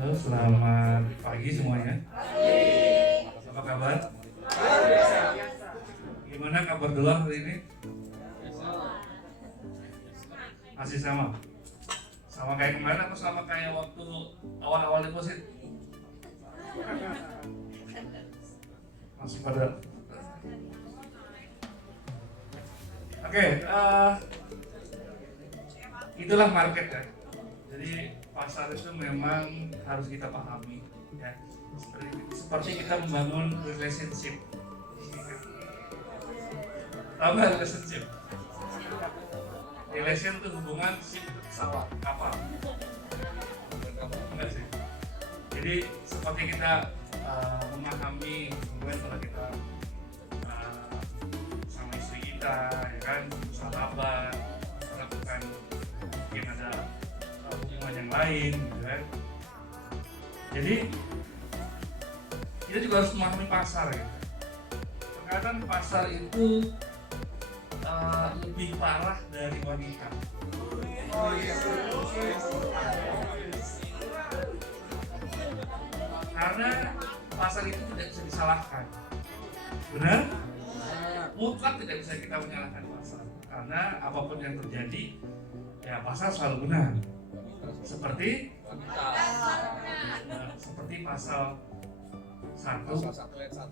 Halo, selamat pagi semuanya. Apa kabar? Gimana kabar dolar hari ini? Masih sama? Sama kayak kemarin atau sama kayak waktu awal-awal deposit? Masih pada. Oke, itulah market ya. Jadi pasar itu memang harus kita pahami ya. Seperti kita membangun relationship. Tahu nggak relationship? Relation itu hubungan, ship itu pesawat, kapal. Enggak sih. Jadi seperti kita memahami hubungan kalau kita sama istri kita, ya kan, sahabat, melakukan mungkin ada hubungan yang lain, gitu kan. Jadi kita juga harus memahami pasar ya. Terkadang pasar itu lebih parah dari wanita. Karena pasar itu tidak bisa disalahkan. Benar? Mutlak tidak bisa kita menyalahkan pasar. Karena apapun yang terjadi, ya pasar selalu benar. Seperti pasal 1 ayat 1.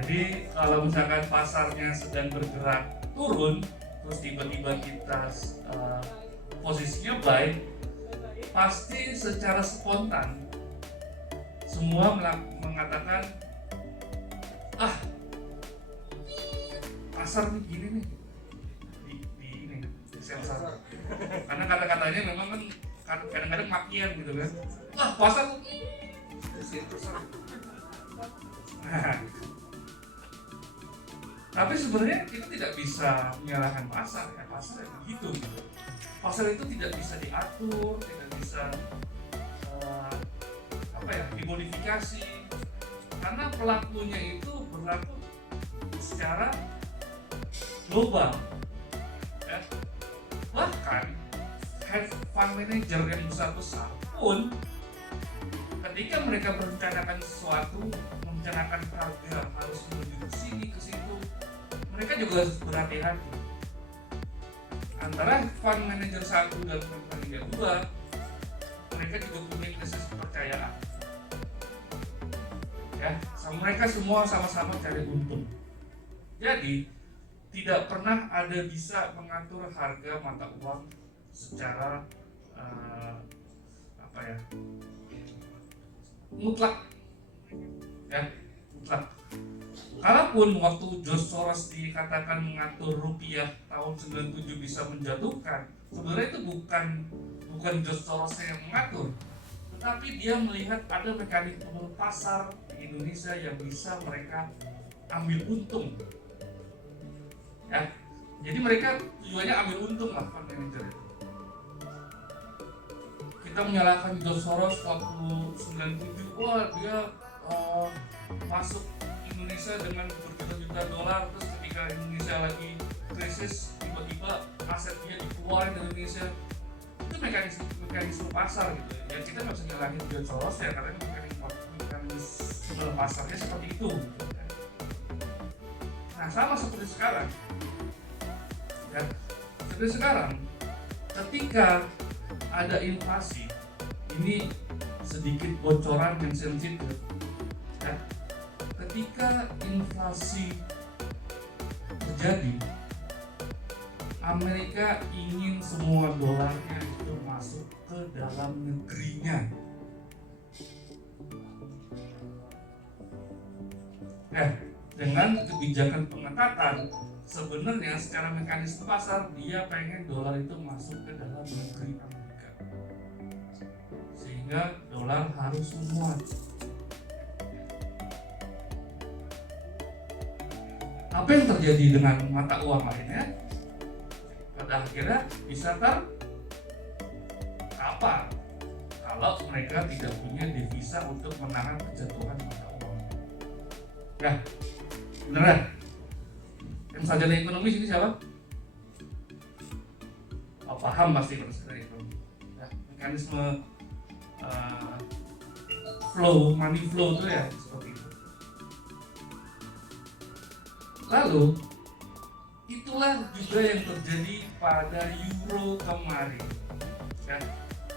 Jadi kalau misalkan pasarnya sedang bergerak turun, terus tiba-tiba kita posisinya buy, pasti secara spontan semua mengatakan, pasar nih gini nih, di sensor. Karena kata-katanya memang kan kadang-kadang makian gitu kan. Pasar tuh. Nah, tapi sebenarnya kita tidak bisa menyalahkan pasar ya, pasar ya begitu gitu. Pasar itu tidak bisa diatur, tidak bisa dimodifikasi, karena pelakunya itu berlaku secara global ya. Bahkan hedge fund manager yang besar-besar pun ketika mereka merencanakan sesuatu, merencanakan harga harus menuju ke sini ke situ, mereka juga harus berhati-hati. Antara fund manager 1 dan fund manager 2, mereka juga punya krisis kepercayaan. Ya, mereka semua sama-sama cari untung. Jadi tidak pernah ada bisa mengatur harga mata uang secara mutlak. Ya, mutlak. Kalaupun waktu George Soros dikatakan mengatur rupiah tahun 97 bisa menjatuhkan, sebenarnya itu bukan George Soros yang mengatur, tetapi dia melihat ada mekanisme pasar di Indonesia yang bisa mereka ambil untung. Ya, jadi mereka tujuannya ambil untung lah fund manager itu. Kita menyalahkan George Soros waktu 97, dia masuk Indonesia dengan berjuta-juta dolar, terus ketika Indonesia lagi krisis tiba-tiba aset dia dikeluarin dari Indonesia. Itu mekanisme pasar gitu ya. Kita nggak bisa nyalahin George Soros ya, karena mekanisme pasarnya seperti itu gitu ya. Nah, sama seperti sekarang ya, ketika ada inflasi, ini sedikit bocoran yang sensitif ya. Ketika inflasi terjadi, Amerika ingin semua dolarnya itu masuk ke dalam negerinya. Dengan kebijakan pengetatan, sebenarnya secara mekanisme pasar dia pengen dolar itu masuk ke dalam negeri Amerika, sehingga dolar harus menguat. Apa yang terjadi dengan mata uang lainnya? Pada akhirnya bisa terkapar kalau mereka tidak punya devisa untuk menahan kejatuhan mata uang. Ya, beneran. Yang sarjana ekonomi sini siapa? paham pasti berdasarkan ekonomi. Ya, mekanisme money flow itu ya seperti itu. Lalu itulah juga yang terjadi pada euro kemarin. Ya,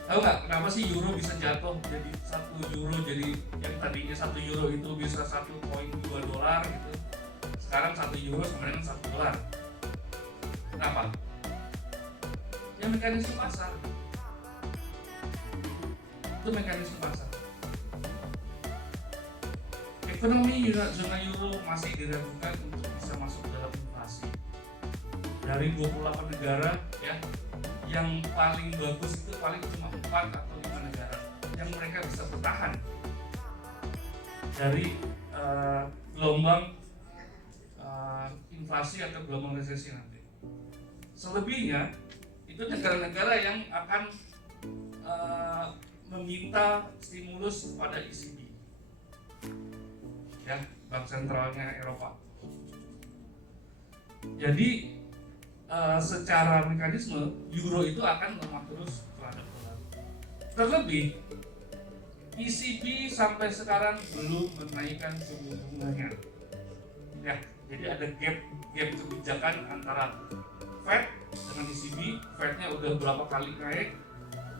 tahu nggak kenapa sih euro bisa jatuh jadi 1 euro, jadi yang tadinya 1 euro itu bisa 1,2 dolar gitu, sekarang 1 euro sama dengan 1 dolar. Kenapa? Ya mekanisme pasar. Itu mekanisme pasar. Ekonomi zona euro masih diragukan untuk bisa masuk dalam inflasi. Dari 28 negara ya, yang paling bagus itu paling cuma 4 atau 5 negara yang mereka bisa bertahan dari gelombang inflasi atau gelombang resesi nanti. Selebihnya itu negara-negara yang akan meminta stimulus kepada ECB, ya, bank sentralnya Eropa. Jadi secara mekanisme euro itu akan lemah terus terhadap dolar. Terlebih ECB sampai sekarang belum menaikkan suku bunganya. Ya, jadi ada gap kebijakan antara Fed dengan ECB. Fednya udah berapa kali naik,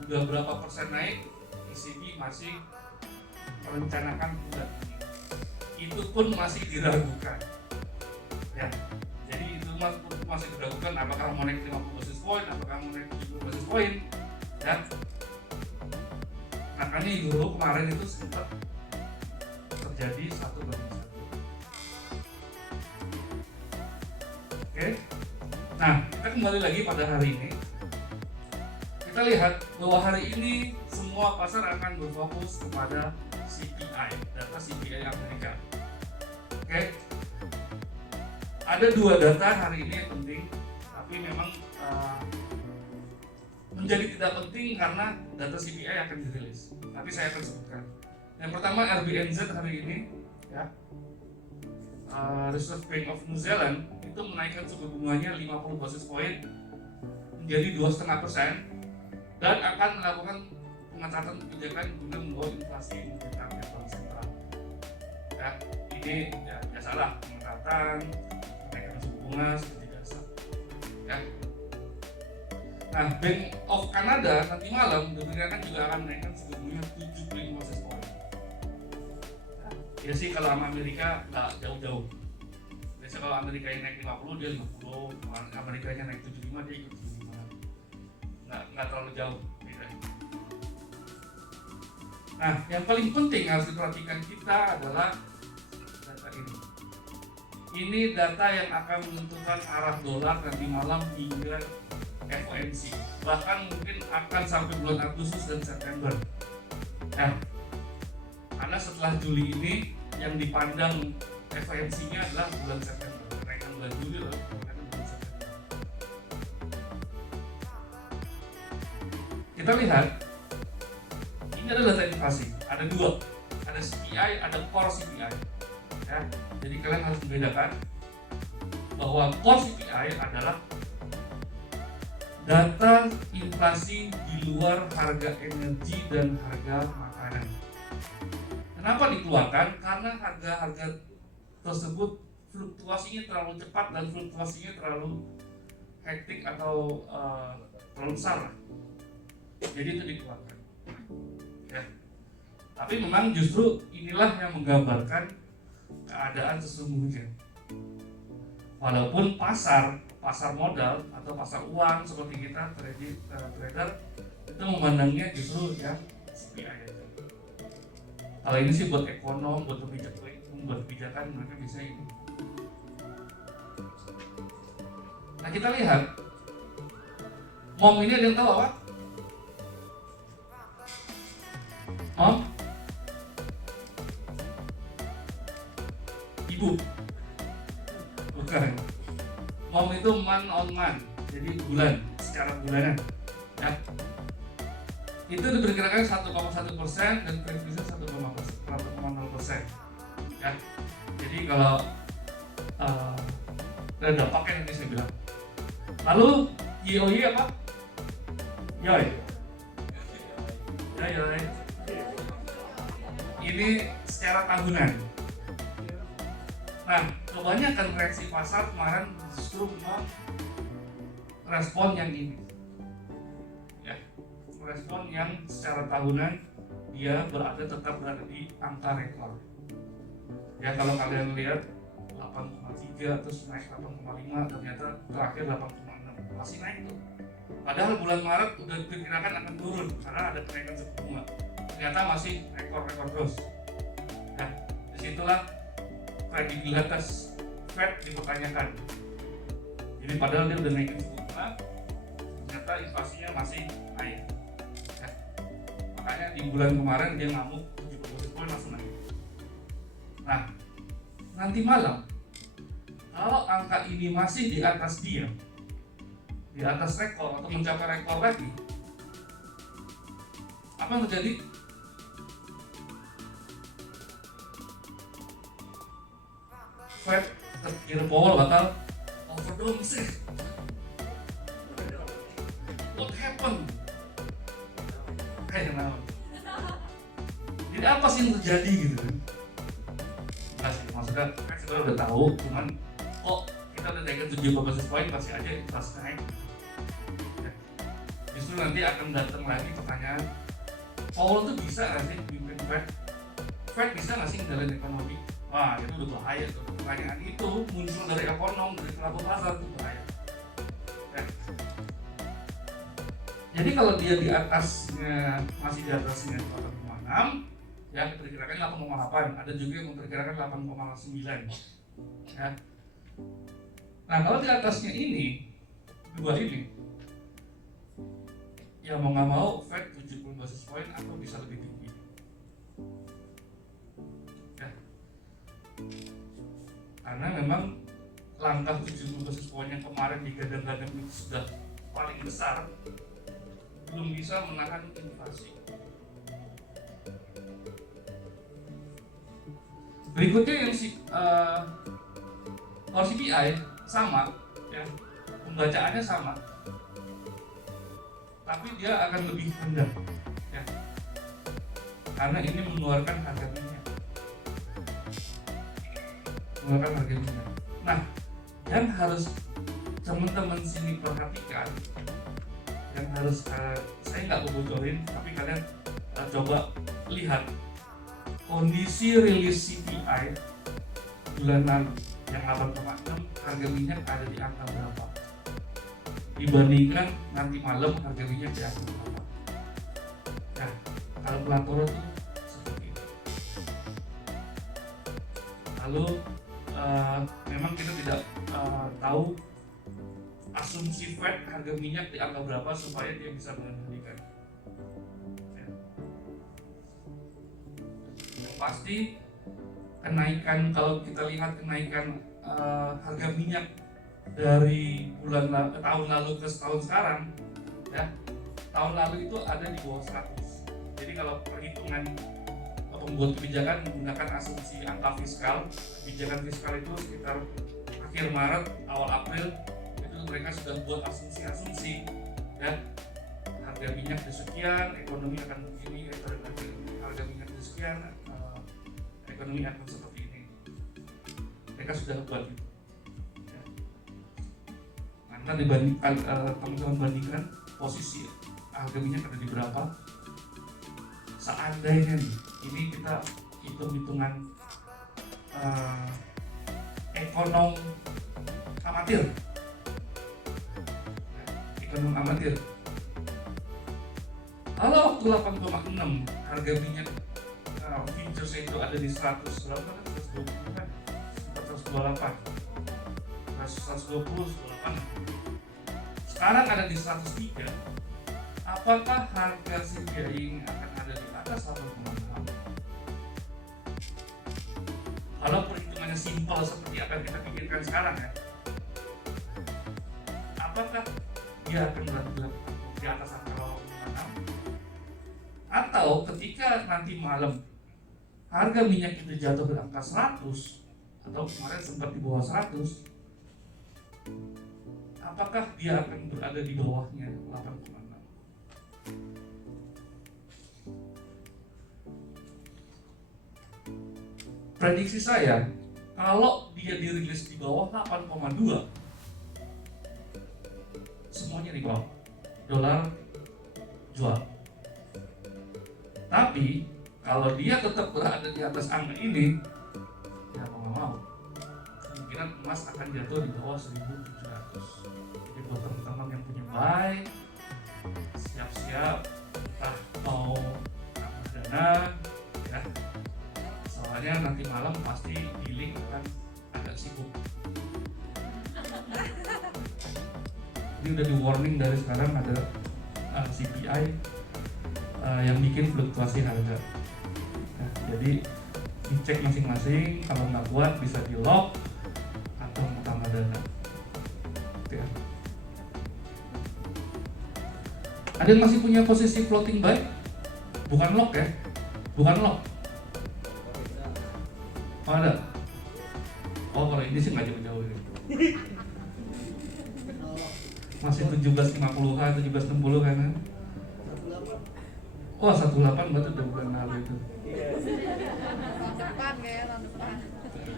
udah berapa persen naik, ECB masih merencanakan bulan ini. Itu pun masih diragukan. Ya, jadi itu masih diragukan apakah mau naik 50 basis point, apakah mau naik 70 basis point. Ya, makanya euro kemarin itu sempat terjadi 1-1. Oke. Nah, kita kembali lagi pada hari ini. Kita lihat bahwa hari ini semua pasar akan berfokus kepada CPI, data CPI Amerika. Oke. Ada 2 data hari ini yang penting, tapi memang menjadi tidak penting karena data CPI akan dirilis. Tapi saya akan sebutkan. Yang pertama RBNZ hari ini, ya, Reserve Bank of New Zealand itu menaikkan suku bunganya 50 basis point menjadi 2,5% dan akan melakukan pengetatan kebijakan guna membawa inflasi menjadi target bank sentral. Ya, ini ya biasalah pengetatan, menaikkan suku bunga seperti biasa. Ya. Nah, Bank of Canada nanti malam diperkirakan juga akan menaikkan suku bunga 75 basis point. Ya sih, kalau sama Amerika nggak jauh-jauh. Biasanya kalau Amerika yang naik 50, dia 50. Amerika yang naik 75, dia ikut 75. Nggak terlalu jauh beda. Nah, yang paling penting harus diperhatikan kita adalah data ini. Ini data yang akan menentukan arah dolar nanti malam hingga FOMC. Bahkan mungkin akan sampai bulan Agustus dan September. Nah, karena setelah Juli ini yang dipandang FOMC-nya adalah bulan September. Kenaikan bulan Juli loh, kenaikan bulan September. Kita lihat, ini adalah data inflasi. Ada 2, ada CPI, ada core CPI. Ya, jadi kalian harus membedakan bahwa core CPI adalah data inflasi di luar harga energi dan harga makanan. Kenapa dikeluarkan? Karena harga-harga tersebut fluktuasinya terlalu cepat dan fluktuasinya terlalu hektik atau terlalu besar. Jadi itu dikeluarkan. Ya. Tapi memang justru inilah yang menggambarkan keadaan sesungguhnya. Walaupun pasar modal atau pasar uang seperti kita trader itu memandangnya justru ya CPI. Kalau ini sih buat ekonom, buat kebijakan mereka bisa ini. Nah, kita lihat mom ini ada yang tahu apa? Mom? Ibu? Bukan. Mom itu month on month, jadi bulan, secara bulanan. Ya. Itu diperkirakan 1,1% dan prediksi 1,0%. Ya. Jadi kalau ada dampaknya nanti saya bilang. Lalu YOY apa? Yoi. Yoi. Ini secara tahunan. Nah, kebanyakan reaksi pasar kemarin justru respon yang ini, ya, respon yang secara tahunan dia tetap berada di angka rekor. Ya, kalau kalian lihat 8,3 terus naik 8,5, ternyata terakhir 8,6 masih naik tuh. Padahal bulan Maret udah diperkirakan akan turun karena ada kenaikan suku bunga. Ternyata masih rekor-rekor terus. Nah, disitulah kredibilitas Fed dipertanyakan. Jadi padahal dia udah naikin suku bunga, ternyata inflasinya masih naik. Ya. Makanya di bulan kemarin dia ngamuk 70 basis point langsung naik. Nah, nanti malam kalau angka ini masih di atas dia, di atas rekor atau mencapai rekor lagi, apa yang terjadi? Fed Jerome Powell bakal overdose. What happened? Kayak kenapa? Jadi apa sih yang terjadi gitu kan? Enggak sih, maksudnya kan kita udah tahu, cuman kok kita udah naikin 70 basis point masih aja inflasi naik. Ya. Justru nanti akan datang lagi pertanyaan, Powell tuh bisa nggak sih pimpin Fed? Fed bisa nggak sih ngendalin ekonomi? Wah, itu udah bahaya tuh. Pertanyaan itu muncul dari ekonom, dari pelaku pasar, itu bahaya. Ya. Jadi kalau dia di atasnya, masih di atasnya 8,6, ya diperkirakan 8,8, ada juga yang memperkirakan 8,9. Ya. Nah, kalau di atasnya ini, dua ini, ya mau nggak mau Fed 70 basis point atau bisa lebih tinggi. Ya. Karena memang langkah 70 basis point yang kemarin digadang-gadang itu sudah paling besar, belum bisa menahan inflasi. Berikutnya yang kalau CPI sama, ya, pembacaannya sama, tapi dia akan lebih rendah, ya, karena ini mengeluarkan harga minyak, Nah, yang harus teman-teman sini perhatikan, yang harus saya nggak bocorin, tapi kalian coba lihat kondisi rilis CPI bulan lalu yang 8,6, harga minyak ada di angka berapa dibandingkan nanti malam harga minyak di angka berapa. Nah, kalau pelaporan itu seperti itu. Lalu memang kita tidak tahu asumsi Fed harga minyak di angka berapa supaya dia bisa mengendalikan. Ya. Yang pasti kenaikan, kalau kita lihat kenaikan harga minyak dari tahun lalu ke tahun sekarang, ya, tahun lalu itu ada di bawah 100. Jadi kalau perhitungan pembuat kebijakan menggunakan asumsi angka fiskal, kebijakan fiskal itu sekitar akhir Maret, awal April, itu mereka sudah buat asumsi-asumsi, ya, harga minyak sekian, ekonomi akan begini, harga minyak sekian, ekonomi akan seperti ini. Mereka sudah buat itu. Ya. Nah, dibandingkan teman-teman bandingkan posisi harga minyak ada di berapa. Seandainya nih, ini kita hitung-hitungan ekonom amatir. Ekonom amatir. Kalau waktu 8,6 harga minyak futures itu ada di 100 berapa kan? 120 kan? 128. 120, 128. Sekarang ada di 103. Apakah harga CPI ini akan ada di atas 8,6? Kalau perhitungannya simpel seperti apa yang kita pikirkan sekarang, ya, apakah dia akan berada di atas angka 8,6? Atau ketika nanti malam harga minyak itu jatuh ke angka 100 atau kemarin sempat di bawah 100, apakah dia akan berada di bawahnya 8,6? prediksi saya kalau dia dirilis di bawah 8,2, semuanya di bawah dolar jual. Tapi kalau dia tetap berada di atas angka ini, ya mau nggak mau, kemungkinan emas akan jatuh di bawah 1.700. Jadi buat teman-teman yang punya buy, siap-siap entah mau tambah dana, ya. Soalnya nanti malam pasti dealing akan agak sibuk. Ini udah di warning dari sekarang, ada CPI yang bikin fluktuasi harga. Nah, jadi dicek masing-masing, kalau nggak kuat bisa di lock atau tambah dana. Ya. Ada yang masih punya posisi floating buy? Bukan lock ya? Bukan lock. Oh ada? Oh kalau ini sih nggak jauh-jauh ini. Masih 17.50-an, 17.60 kan? Oh 18 berarti udah bulan lalu itu.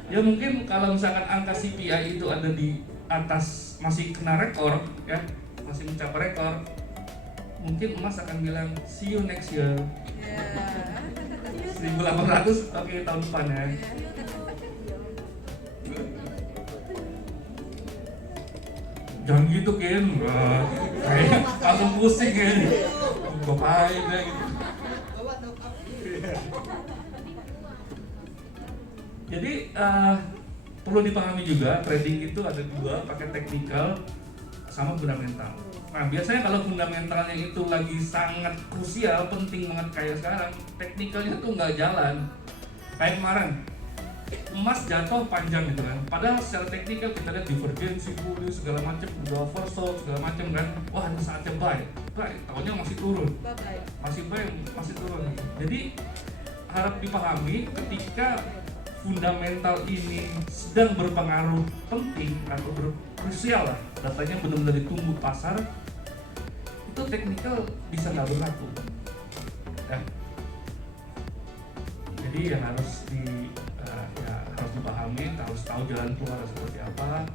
Ya mungkin kalau misalkan angka CPI itu ada di atas, masih kena rekor ya, masih mencapai rekor, mungkin emas akan bilang see you next year. 1.800 oke tahun depan ya. Jangan gitu Ken, kayak langsung pusing ya. Ngapain ya gitu. Jadi perlu dipahami juga trading itu ada dua, pakai technical sama fundamental. Nah biasanya kalau fundamentalnya itu lagi sangat krusial, penting banget kayak sekarang, technicalnya tuh nggak jalan. Kayak kemarin emas jatuh panjang gitu kan, padahal secara teknikal kita lihat divergensi, bullish segala macam, udah oversold segala macam kan, wah ini saatnya buy, tahunya masih turun, masih turun. Jadi harap dipahami ketika fundamental ini sedang berpengaruh penting atau berkrusial lah, datanya benar-benar ditunggu pasar, itu teknikal bisa nggak berlaku ya. Jadi yang harus harus dipahami, harus tahu jalan keluar seperti apa.